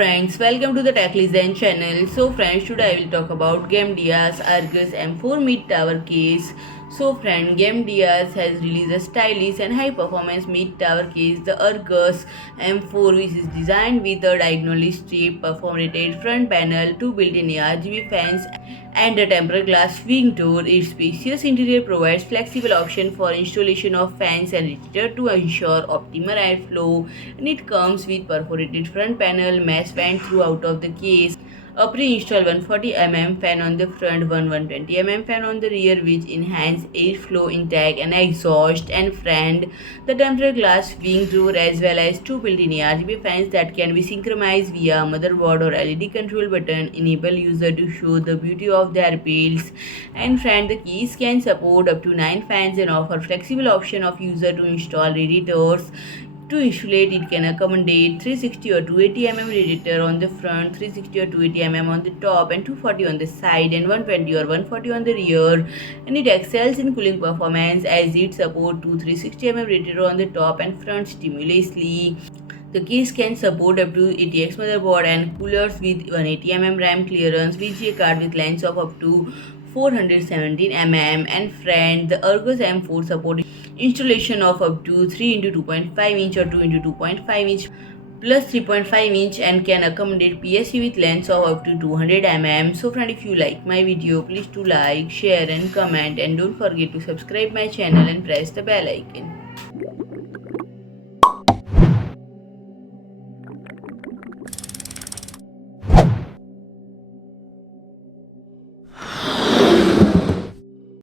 friends, welcome to the Tech Design channel. So friends, today I will talk about Gamdias ARGUS M4 mid-tower case. So friend, Gamdias has released a stylish and high-performance mid-tower case, the ARGUS M4, which is designed with a diagonally straight perforated front panel, two built-in ARGB fans and a tempered glass wing door. Its spacious interior provides flexible option for installation of fans and radiator to ensure optimal airflow, and it comes with perforated front panel, mesh vent throughout of the case, a pre-installed 140 mm fan on the front, 120 mm fan on the rear, which enhance airflow, intake and exhaust, and friend, the tempered glass wing door as well as two built-in ARGB fans that can be synchronized via motherboard or LED control button, enable user to show the beauty of their builds. And friend, the keys can support up to 9 fans and offer flexible option of user to install radiators. To insulate, it can accommodate 360 or 280 mm radiator on the front, 360 or 280 mm on the top, and 240 on the side, and 120 or 140 on the rear. And it excels in cooling performance as it supports 360 mm radiator on the top and front stimulously. The case can support up to 80x motherboard and coolers with 180 mm RAM clearance, VGA card with lengths of up to 417 mm. And friend, the ARGUS M4 supports installation of up to 3 into 2.5 inch or 2 into 2.5 inch plus 3.5 inch and can accommodate PSU with lengths of up to 200 mm. So friend, if you like my video, please do like, share and comment, and don't forget to subscribe my channel and press the bell icon.